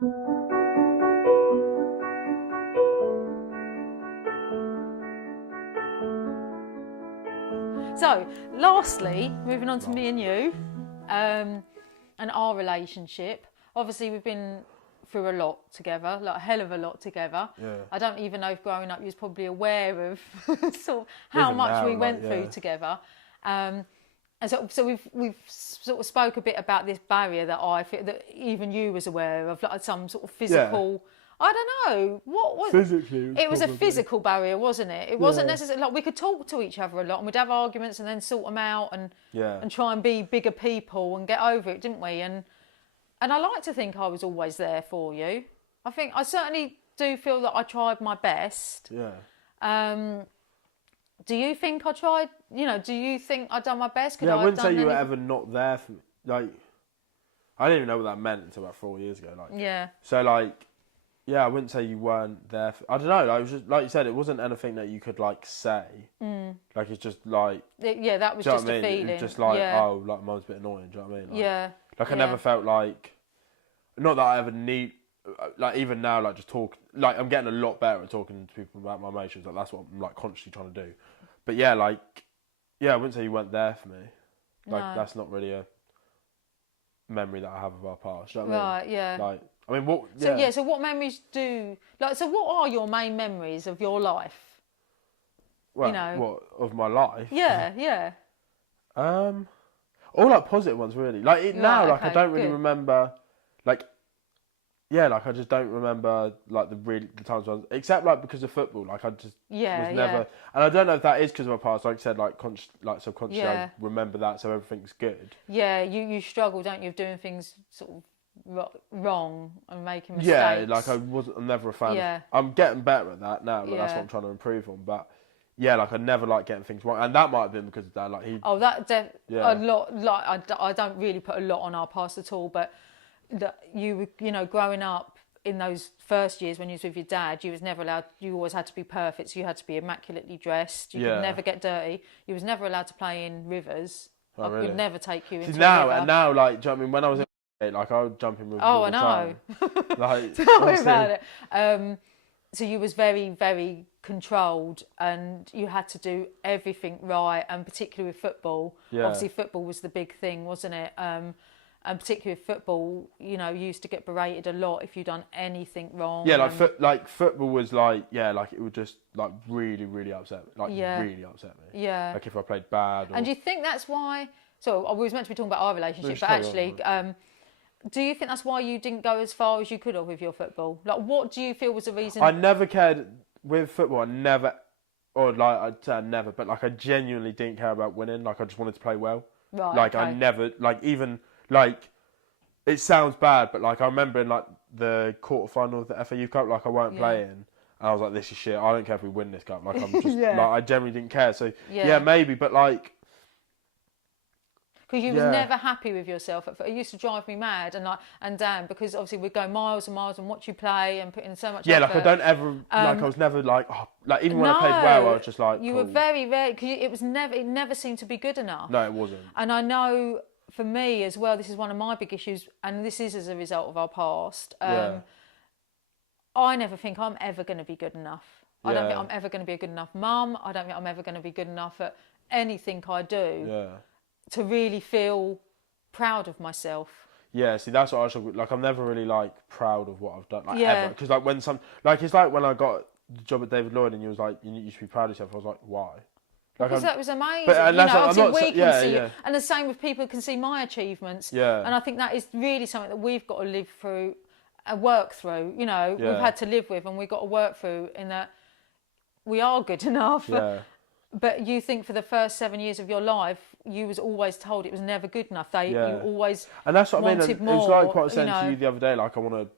So, lastly, moving on to me and you, and our relationship. Obviously, we've been through a lot together, like a hell of a lot together. Yeah. I don't even know if growing up you was probably aware of sort of how Even much now, we went like, through yeah. together. And so we've sort of spoke a bit about this barrier that I feel that even you was aware of, like some sort of physical. I don't know what was Physically, it was a probably. physical barrier, wasn't it? It wasn't Yeah. necessarily like we could talk to each other a lot and we'd have arguments and then sort them out and Yeah. try and be bigger people and get over it, didn't we? And I like to think I was always there for you. I think I certainly do feel that I tried my best. Yeah. Do you think I tried? You know, do you think I done my best? Could Yeah, I have wouldn't say done you were any- ever not there for me. Like, I didn't even know what that meant until about 4 years ago. Like, Yeah. so like, yeah, I wouldn't say you weren't there. I don't know. Like, it was just like you said, it wasn't anything that you could like say. Like, it's just like, Yeah, that was do you know just what I a mean? feeling. It was just like, yeah. oh, like mum's a bit annoying. Do you know what I mean? Like, Yeah. Like, I Yeah. never felt like, not that I ever need. Like, even now, like, just talk. Like, I'm getting a lot better at talking to people about my emotions. Like, that's what I'm like consciously trying to do. But yeah, like, yeah, I wouldn't say you weren't there for me. Like, No. that's not really a memory that I have of our past. Do you know what Right. I mean? Yeah. Like, I mean, what? So yeah. So what memories do like? So what are your main memories of your life? Well, you know. what of my life? Yeah. Yeah. All like positive ones, really. Like now, like I okay, don't really good. remember, like, yeah, like I just don't remember like the times when except like because of football. Like I just Yeah. was never, and I don't know if that is because of my past. Like I said, like subconsciously, Yeah. I remember that, so everything's good. Yeah. You struggle, don't you, of doing things sort of wrong and making mistakes. Yeah, like I'm never a fan. Yeah. I'm getting better at that now. Like, that's Yeah. what I'm trying to improve on. But yeah, like I never like getting things wrong, and that might have been because of Dad. Like he. Oh, Yeah. a lot. Like I don't really put a lot on our past at all, but that you know, growing up in those first years when you was with your dad, you was never allowed. You always had to be perfect. So you had to be immaculately dressed. You Yeah. could never get dirty. You was never allowed to play in rivers. Oh, I really? would never take you into now a river. and now, like, do you know what I mean? When I was in, like, I would jump in rivers Oh, all I the know. time. Like, Tell me honestly. about it. So you was very, very controlled, and you had to do everything right, and particularly with football. Yeah. Obviously, football was the big thing, wasn't it? And particularly with football, you know, you used to get berated a lot if you done anything wrong. Yeah, like football was like, yeah, like it would just like really, really upset me. Like Yeah. really upset me. Yeah. Like if I played bad. Or... And do you think that's why? So we was meant to be talking about our relationship, just but carry actually, do you think that's why you didn't go as far as you could have with your football? Like, what do you feel was the reason? I never cared with football. I never, or like I'd say I never, but like I genuinely didn't care about winning. Like I just wanted to play well. Right. Like okay. I never, like even like, it sounds bad, but like I remember in like the quarterfinal of the FA Youth Cup, like I weren't playing. And I was like, this is shit. I don't care if we win this cup. Like I'm just Yeah. like I generally didn't care. So Yeah. yeah, maybe, but like. Because you was Yeah. never happy with yourself. It used to drive me mad, and Dan, because obviously we'd go miles and miles and watch you play and put in so much Yeah, effort. like I don't ever like I was never like oh, like even when I played well, I was just like you cool. were very because it never seemed to be good enough. No, it wasn't. And I know for me as well, this is one of my big issues, and this is as a result of our past. Yeah. I never think I'm ever going to be good enough. I don't Yeah. think I'm ever going to be a good enough mum. I don't think I'm ever going to be good enough at anything I do Yeah. to really feel proud of myself. Yeah, see, that's what I struggle with. Like, I'm never really, like, proud of what I've done, like, Yeah. ever. Because, like, when like, it's like when I got the job at David Lloyd and you was like, you should be proud of yourself. I was like, why? Like, Because that was amazing. But, and you know, that's what- I'm obviously not we sa- can yeah, see yeah. it. And the same with people who can see my achievements. Yeah. And I think that is really something that we've got to live through, work through. You know, we've Yeah. had to live with, and we've got to work through in that we are good enough. Yeah. But you think for the first 7 years of your life, you was always told it was never good enough. Yeah. You always And that's what I mean. wanted And it was like what I was saying more, you to know. you the other day. Like, I want to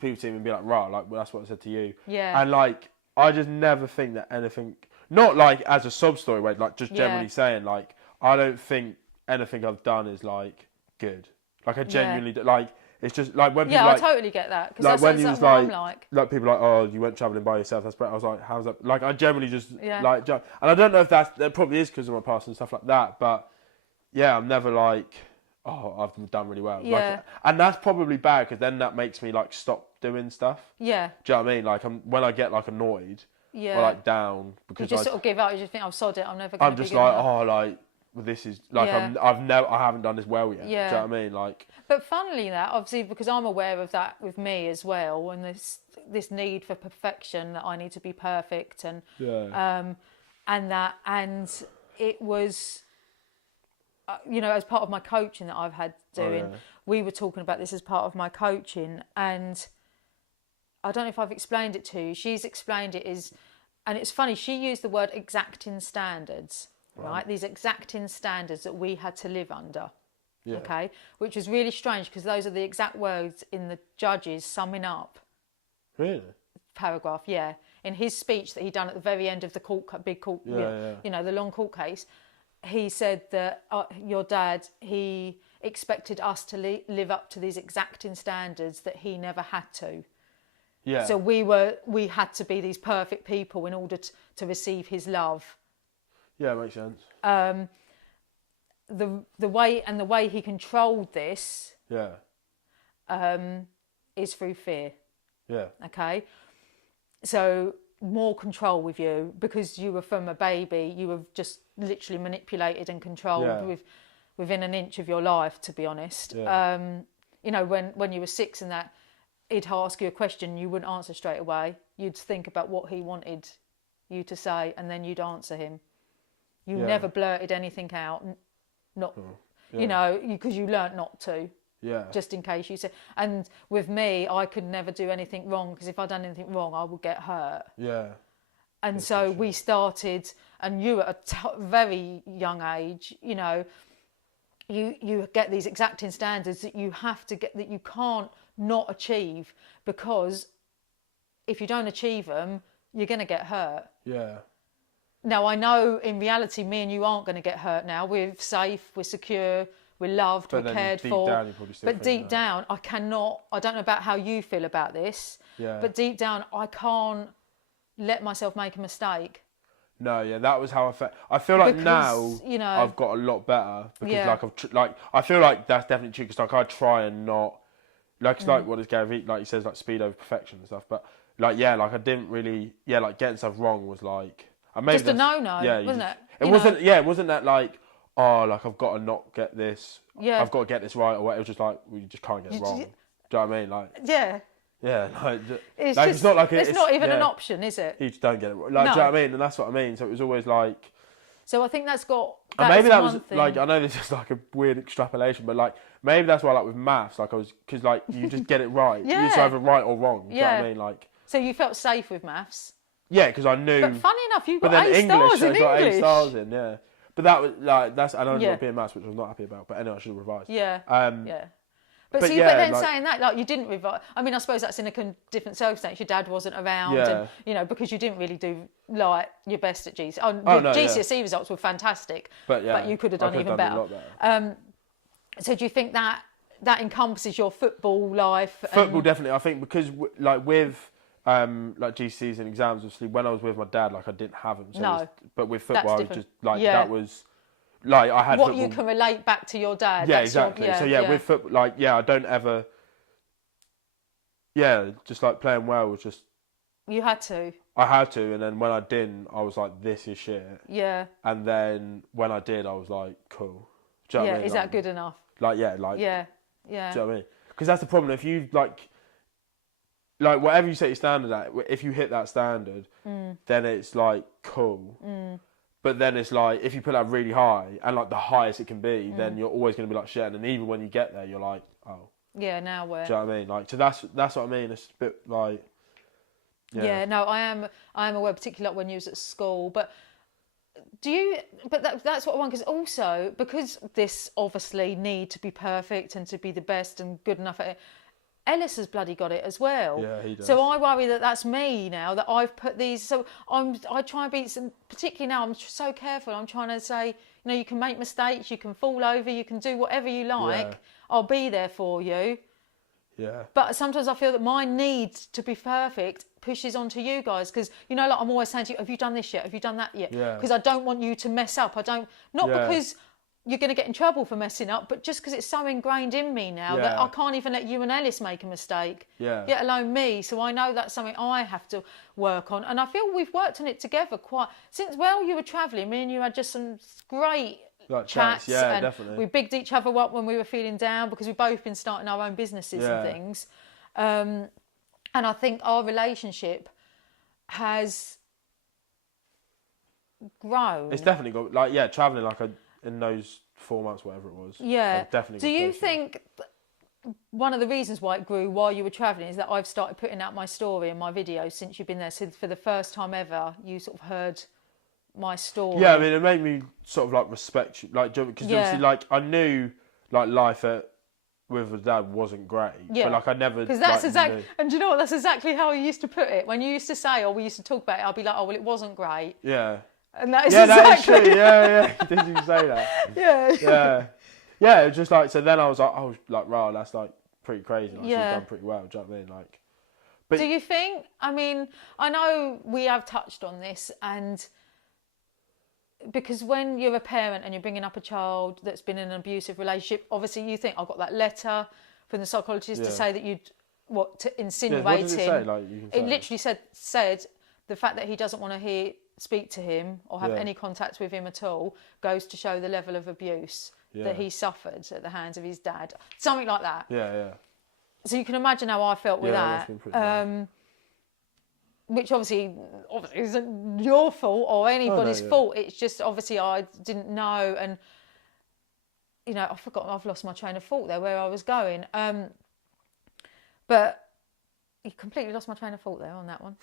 people see me and be like, "Rah!" Like, well, that's what I said to you. Yeah. And like, I just never think that anything, not like as a sub story way, like just Yeah. generally saying, like, I don't think anything I've done is like good. Like, I genuinely do, like. It's just like when people Yeah, I like, totally get that. Because like that's when exactly you was what I'm like, like. people like, oh, you went travelling by yourself. That's better. I was like, how's that? Like, I generally just Yeah. like, and I don't know if that probably is because of my past and stuff like that. But yeah, I'm never like, oh, I've done really well. Yeah. Like, and that's probably bad because then that makes me like stop doing stuff. Yeah. Do you know what I mean? Like when I get like annoyed or like down because you just sort of give up. You just think, "I'll sod it. I'm never going to." I'm just like, oh, like well, this is like I haven't done this well yet. Yeah. Do you know what I mean? Like. But funnily, that obviously because I'm aware of that with me as well, and this need for perfection that I need to be perfect, and and it was. As part of my coaching that I've had doing, we were talking about this as part of my coaching, and I don't know if I've explained it to you. She's explained it and it's funny, she used the word exacting standards, right? These exacting standards that we had to live under, okay? Which was really strange because those are the exact words in the judge's summing up. Really? Paragraph, in his speech that he done at the very end of the big court, the long court case. He said that your dad, he expected us to live up to these exacting standards that he never had to. Yeah. So we had to be these perfect people in order to receive his love. Yeah, makes sense. The way he controlled this. Is through fear. Yeah. Okay. So more control with you because you were from a baby, you were just literally manipulated and controlled within an inch of your life, to be honest. When you were 6 and that, he'd ask you a question, you wouldn't answer straight away. You'd think about what he wanted you to say and then you'd answer him. You never blurted anything out, because you learnt not to. Yeah. Just in case you said, and with me, I could never do anything wrong because if I'd done anything wrong, I would get hurt. Yeah. And so we started, and you at a very young age, you get these exacting standards that you have to get, that you can't not achieve, because if you don't achieve them, you're going to get hurt. Yeah. Now, I know in reality, me and you aren't going to get hurt now. We're safe, we're secure, we're loved, we're cared for. But deep down, I don't know about how you feel about this, but deep down, I can't let myself make a mistake. No, that was how I felt. I feel like now I've got a lot better because I feel like that's definitely true because I try and not like what is Gary like he says like speed over perfection and stuff, but I didn't really getting stuff wrong was like maybe just a no-no, wasn't it? It wasn't that like I've got to not get this. Yeah. I've got to get this right or what. It was just like we just can't get it wrong. Do you know what I mean? Like it's not like it's not even an option, is it? You just don't get it right. Like, do you know what I mean? And that's what I mean. So it was always like. So I think that's got. And maybe that was thing. Like I know this is like a weird extrapolation, but like maybe that's why like with maths, like I was because like you just get it right. It's either right or wrong. Do you know what I mean? Like. So you felt safe with maths. Yeah, because I knew. But funny enough, you got A stars in English. I got A stars in, yeah. But that was like that's and I ended up being maths, which I was not happy about. But anyway, I should have revised. Yeah. But then saying that, like you didn't revise. I mean, I suppose that's in a different circumstance. Your dad wasn't around, and because you didn't really do like your best at GCSE. GCSE results were fantastic, but you could have done even better. So do you think that encompasses your football life? Football definitely. I think because like with. Like GCSEs and exams, obviously, when I was with my dad, like I didn't have them. So but with football, I was just like that was like I had what football. You can relate back to your dad. Yeah, exactly. With football, like I don't ever. Yeah, just like playing well was just. You had to. I had to, and then when I didn't, I was like, "This is shit." Yeah. And then when I did, I was like, "Cool." Do you know what I mean? Is that good enough? Yeah. Do you know what I mean? Because that's the problem. If you like whatever you set your standard at, if you hit that standard, then it's like cool. But then it's like if you put that really high and like the highest it can be, then you're always going to be like shit. And even when you get there, you're like, oh. Yeah, now where? Do you know what I mean? Like, so that's what I mean. It's a bit like. Yeah. No, I am aware, particularly like when you was at school, but. That's what I want, because also because this obviously need to be perfect and to be the best and good enough at it. Ellis has bloody got it as well. Yeah, he does. So I worry that that's me now, that I've put these. So I try and be, particularly now, I'm so careful. I'm trying to say, you can make mistakes, you can fall over, you can do whatever you like. Yeah. I'll be there for you. Yeah. But sometimes I feel that my need to be perfect pushes onto you guys, because like I'm always saying to you, have you done this yet? Have you done that yet? Because I don't want you to mess up. Because you're going to get in trouble for messing up, but just because it's so ingrained in me now that I can't even let you and Ellis make a mistake, let alone me. So I know that's something I have to work on. And I feel we've worked on it together since you were travelling, me and you had just some great chats. And definitely. we bigged each other up when we were feeling down because we've both been starting our own businesses and things. And I think our relationship has grown. It's definitely got, like, travelling, like, in those 4 months, whatever it was. Yeah. Definitely. Do you think one of the reasons why it grew while you were travelling is that I've started putting out my story and my videos since you've been there? So for the first time ever, you sort of heard my story. Yeah, I mean, it made me sort of, like, respect you. Like, because obviously, like, I knew, like, life with a dad wasn't great. Yeah. But, like, I never... Because that's exactly... And do you know what? That's exactly how you used to put it. When you used to say, we used to talk about it, I'd be like, well, it wasn't great. Yeah. And that is exactly... that is true. Yeah. Did you say that? Yeah. Yeah, it was just like... So then I was like, wow, that's, like, pretty crazy. Like, she's done pretty well. Do you know what I mean? Like... But, do you think... I mean, I know we have touched on this, and... Because when you're a parent and you're bringing up a child that's been in an abusive relationship, obviously you think, I got that letter from the psychologist to say that to insinuate what did it him. say? Like, you can say. It literally said the fact that he doesn't want to speak to him or have any contact with him at all goes to show the level of abuse that he suffered at the hands of his dad. Something like that. Yeah. So you can imagine how I felt with that. That's been pretty bad. Which obviously isn't your fault or anybody's fault. It's just obviously I didn't know, and I forgot. I've lost my train of thought there where I was going. But you completely lost my train of thought there on that one.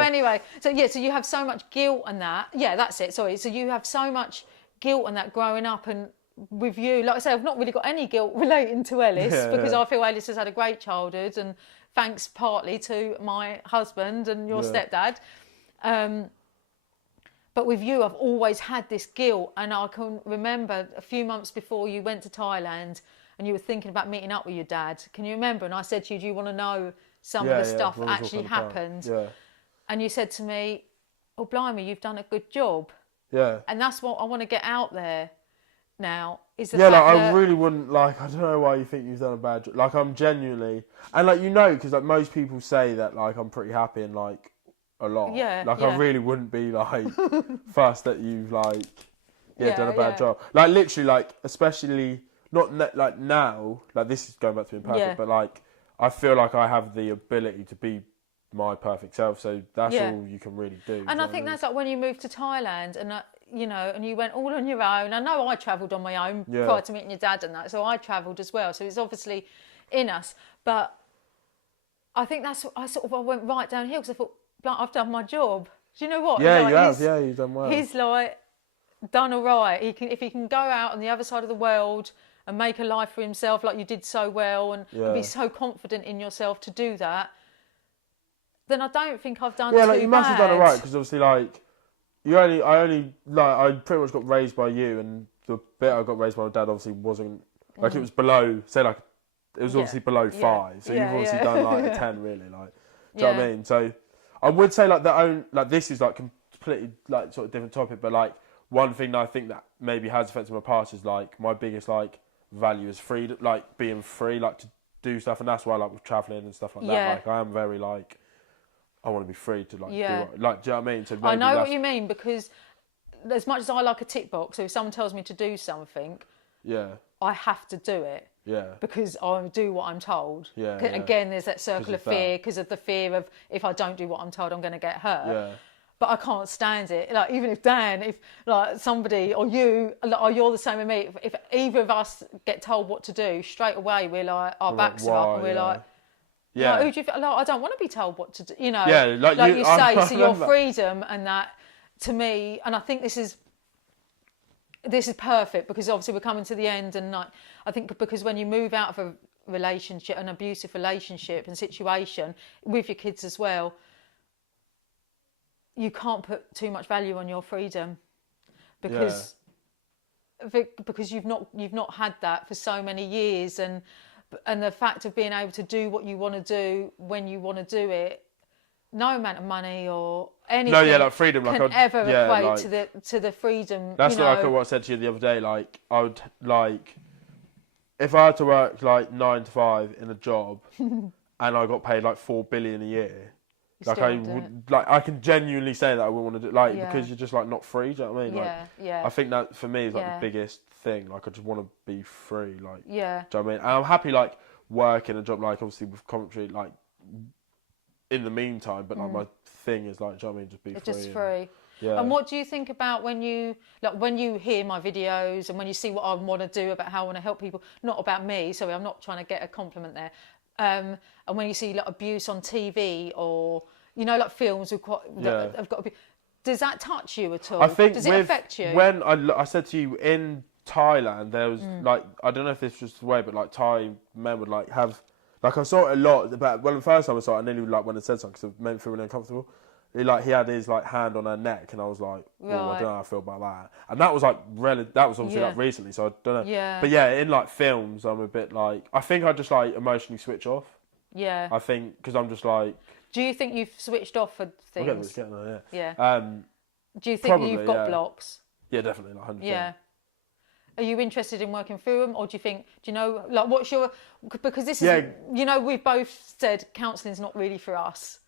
Anyway, so you have so much guilt and that. Yeah, that's it. Sorry. So you have so much guilt and that growing up, and with you, like I say, I've not really got any guilt relating to Ellis because I feel Ellis has had a great childhood, and thanks partly to my husband and your stepdad. But with you, I've always had this guilt. And I can remember a few months before you went to Thailand and you were thinking about meeting up with your dad. Can you remember? And I said to you, do you want to know some of the stuff that actually happened? Yeah. And you said to me, oh, blimey, you've done a good job. Yeah. And that's what I want to get out there now. I really wouldn't, like, I don't know why you think you've done a bad job. Like, I'm genuinely, and like, because like most people say that, like, I'm pretty happy and like a lot. Yeah. Like, I really wouldn't be like fussed that you've like done a bad job. Like, literally, like, especially not like now. Like, this is going back to being perfect, but like, I feel like I have the ability to be my perfect self. So that's all you can really do. And I think that's like when you moved to Thailand and. And you went all on your own. I know I travelled on my own prior to meeting your dad and that, so I travelled as well. So it's obviously in us. But I think I went right downhill because I thought, like, I've done my job. Do you know what? Yeah, you have. Yeah, you've done well. He's like done all right. If he can go out on the other side of the world and make a life for himself like you did so well and be so confident in yourself to do that, then I don't think I've done too bad. Yeah, like, you must have done all right because obviously, like, I pretty much got raised by you, and the bit I got raised by my dad obviously wasn't, like, it was below, say, like, it was obviously below 5, so you've obviously done, like, a 10, really, like, do you know what I mean? So, I would say, like, this is, like, completely, like, sort of different topic, but, like, one thing that I think that maybe has affected my past is, like, my biggest, like, value is freedom, like, being free, like, to do stuff, and that's why, like, with travelling and stuff like that, like, I am very, like, I want to be free to, like, do what, like, do you know what I mean? So I know what you mean, because as much as I like a tick box, so if someone tells me to do something, I have to do it. Yeah. Because I do what I'm told. Yeah. Again, there's that circle of fear because of the fear of if I don't do what I'm told, I'm going to get hurt. Yeah. But I can't stand it. Like, even if Dan, if like somebody or you, or you're the same with me, if either of us get told what to do, straight away we're like, our backs are up and we're like, yeah. Like, who do you feel? Like, I don't want to be told what to do, Yeah, like you say, so your freedom and that, to me, and I think this is perfect because obviously we're coming to the end, and like, I think because when you move out of a relationship, an abusive relationship and situation with your kids as well, you can't put too much value on your freedom because you've not had that for so many years, and the fact of being able to do what you want to do when you want to do it no amount of money or anything. No, yeah, like freedom, like can ever yeah, equate like, to the freedom. That's like what I said to you the other day. Like, I would like if I had to work like 9 to 5 in a job, and I got paid like 4 billion a year. Like I would, like I can genuinely say that I wouldn't want to do, like because you're just like not free. Do you know what I mean? Like, yeah. I think that for me is like the biggest thing. Like I just want to be free. Like, yeah. Do you know what I mean? And I'm happy like working a job like obviously with commentary like in the meantime. But like my thing is like, do you know what I mean? Just be free. Just free. Yeah. And what do you think about when you hear my videos and when you see what I want to do about how I want to help people? Not about me. Sorry, I'm not trying to get a compliment there. And when you see like abuse on TV or like films have got abuse, does that touch you at all? I think does it affect you? When I said to you in Thailand, there was like I don't know if this was the way, but like Thai men would like have like I saw it a lot. But when the first time I saw it, I nearly like when I said something because it made me feel really uncomfortable. He had his like hand on her neck, and I was like, "Oh, I don't know how I feel about that." And that was like that was obviously like recently, so I don't know. Yeah. But yeah, in like films, I'm a bit like I think I just like emotionally switch off. Yeah. I think because I'm just like. Do you think you've switched off for things? Yeah. Do you think probably, you've got blocks? Yeah, definitely, like 100%. Yeah. Are you interested in working through them, or do you know, like, what's your? Because this is, we've both said counselling's not really for us.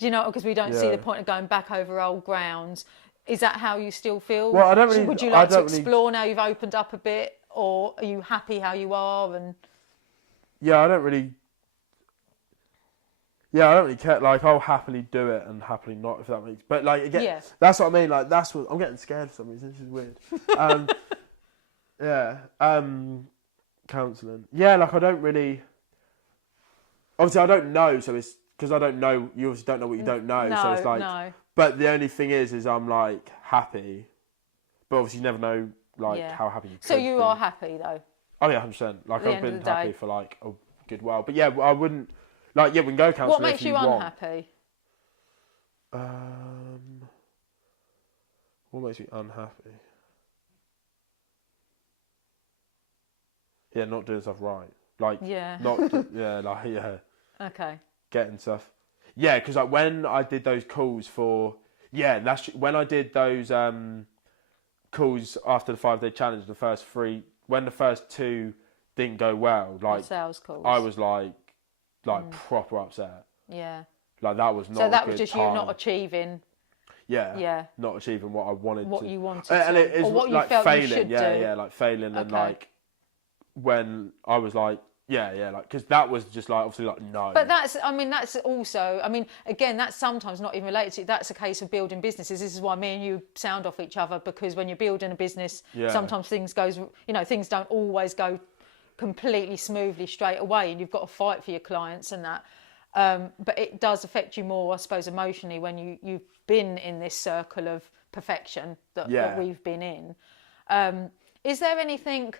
Do you know? Because we don't see the point of going back over old grounds. Is that how you still feel? Well, I don't really. Would you like to explore now you've opened up a bit, or are you happy how you are? And yeah, I don't really. Yeah, I don't really care. Like, I'll happily do it and happily not, if that makes. But like again, that's what I mean. Like, that's what I'm getting scared for some reason. This is weird. Counselling. Yeah, like I don't really. Obviously, I don't know, so it's because I don't know. You obviously don't know what you don't know, so it's like. No. But the only thing is I'm like happy, but obviously you never know like how happy you. So you be. are happy though. Oh yeah, 100%. Like I've been happy for like a good while, but yeah, I wouldn't. Like, yeah, we can go counselling. What makes you want. unhappy? What makes me unhappy? Yeah, not doing stuff right. Like, Okay. Getting stuff. Yeah, because like when I did those calls for, when I did those calls after the 5-day challenge, the first 3, when the first 2 didn't go well, like sales calls. I was like proper upset. Yeah. Like that was not. So that a was good just time. you not achieving. Yeah. Yeah. Not achieving what I wanted. What to. you wanted. And it is or what you like felt failing. You should yeah, do. yeah, like failing and like when I was like. Yeah, like because that was just like obviously like no. But that's also, again, that's sometimes not even related to. That's a case of building businesses. This is why me and you sound off each other, because when you're building a business, sometimes things don't always go completely smoothly straight away, and you've got to fight for your clients and that. But it does affect you more, I suppose, emotionally when you've been in this circle of perfection that we've been in. Is there anything?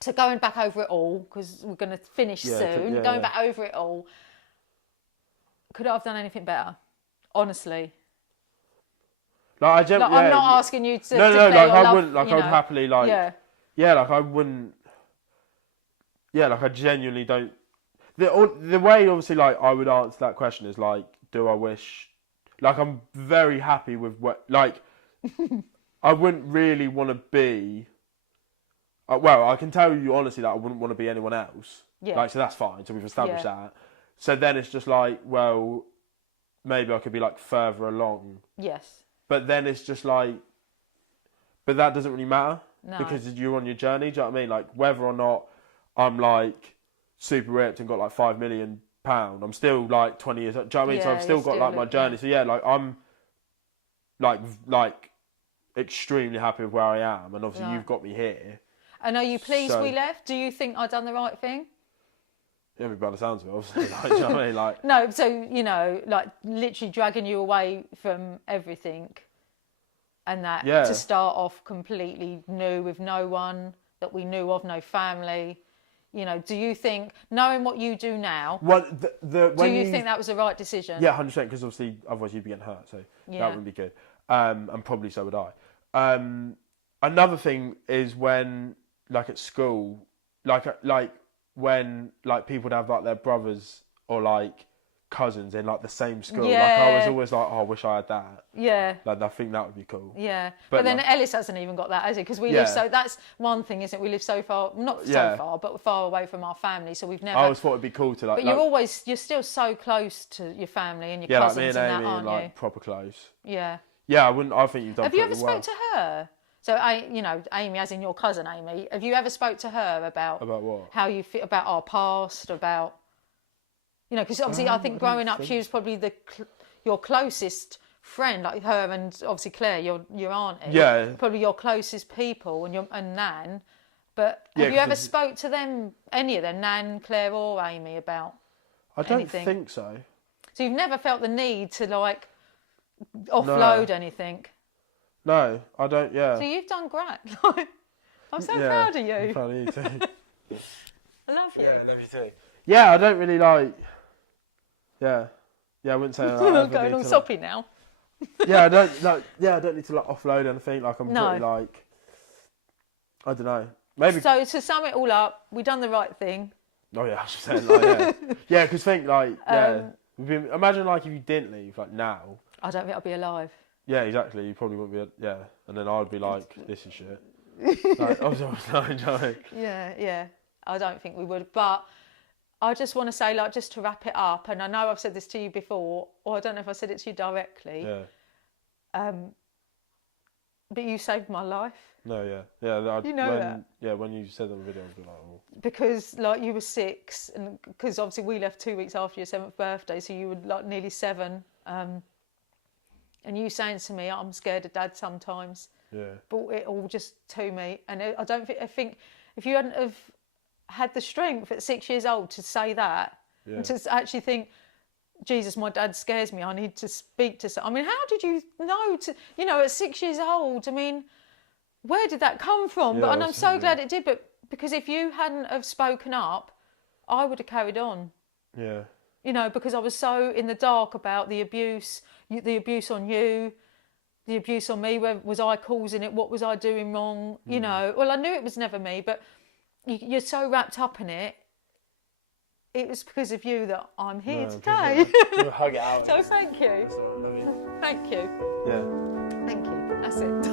So going back over it all, because we're going to finish soon, back over it all, could I have done anything better? Honestly. Like, I'm not asking you to No, declare like your I love, wouldn't, like I would happily, like, like I wouldn't, like I genuinely don't, the way obviously like I would answer that question is like, do I wish, like I'm very happy with what, like, I wouldn't really want to be, well, I can tell you honestly that I wouldn't want to be anyone else. Yeah. Like, so that's fine. So we've established that. So then it's just like, well, maybe I could be like further along. Yes. But then it's just like, but that doesn't really matter because you're on your journey. Do you know what I mean? Like whether or not I'm like super ripped and got like £5 million, I'm still like 20 years. Do you know what I mean? So I've still got like my journey. So yeah, like I'm like extremely happy with where I am, and obviously you've got me here. And are you pleased we left? Do you think I've done the right thing? Yeah, by the sounds of it, obviously. Like, do you know what I mean? Like, no, so, like literally dragging you away from everything and that to start off completely new with no one that we knew of, no family. Do you think, knowing what you do now, do you think that was the right decision? Yeah, 100%, because obviously otherwise you'd be getting hurt, so that wouldn't be good. And probably so would I. Another thing is when, like at school, like when like people would have like their brothers or like cousins in like the same school. Yeah. Like I was always like, oh, I wish I had that. Yeah. Like I think that would be cool. Yeah. But then like, Ellis hasn't even got that, has he? Because we live so, that's one thing, isn't it? We live so far, not so far, but far away from our family. So we've never. I always thought it'd be cool to like. But you're still so close to your family and your cousins like me and and Amy that, aren't like you? proper close. Yeah. Yeah, I think you've done. Have you ever pretty well. spoke to her? So Amy, as in your cousin Amy, have you ever spoke to her about what? How you feel about our past, about because obviously I think growing up she was probably your closest friend, like her and obviously Claire, your auntie. Yeah. Probably your closest people and Nan. But have you ever spoke to them, any of them, Nan, Claire, or Amy, about? I don't anything? think so. So you've never felt the need to like offload anything? No, I don't. Yeah. So you've done great. I'm so proud of you. I'm proud of you too. I love you. Yeah, I love you too. Yeah, I don't really like. Yeah, I wouldn't say. I'm going all soppy now. Yeah, I don't like. Yeah, I don't need to like offload anything. Like I'm pretty like. I don't know. Maybe. So to sum it all up, we done the right thing. Oh yeah, I should say like yeah, because think like imagine like if you didn't leave like now. I don't think I'll be alive. Yeah, exactly. You probably wouldn't be. And then I'd be like, this is shit. Like, I was not enjoying. Yeah. I don't think we would, but I just want to say, like, just to wrap it up, and I know I've said this to you before, or I don't know if I said it to you directly. Yeah. But you saved my life. No, yeah. You know that. Yeah, when you said on the video, I was like, oh. Because like you were 6, and because obviously we left 2 weeks after your 7th birthday, so you were like nearly 7. And you saying to me, I'm scared of Dad sometimes. Yeah. Brought it all just to me. And I think if you hadn't have had the strength at 6 years old to say that, and to actually think, Jesus, my dad scares me, I need to speak to someone. I mean, how did you know at 6 years old, I mean, where did that come from? And I'm so glad it did, but because if you hadn't have spoken up, I would have carried on. Yeah. Because I was so in the dark about the abuse on you, the abuse on me. Where was I causing it? What was I doing wrong? Well, I knew it was never me, but you're so wrapped up in it. It was because of you that I'm here today. We'll hug it out. So thank you. Thank you. Yeah. Thank you. That's it.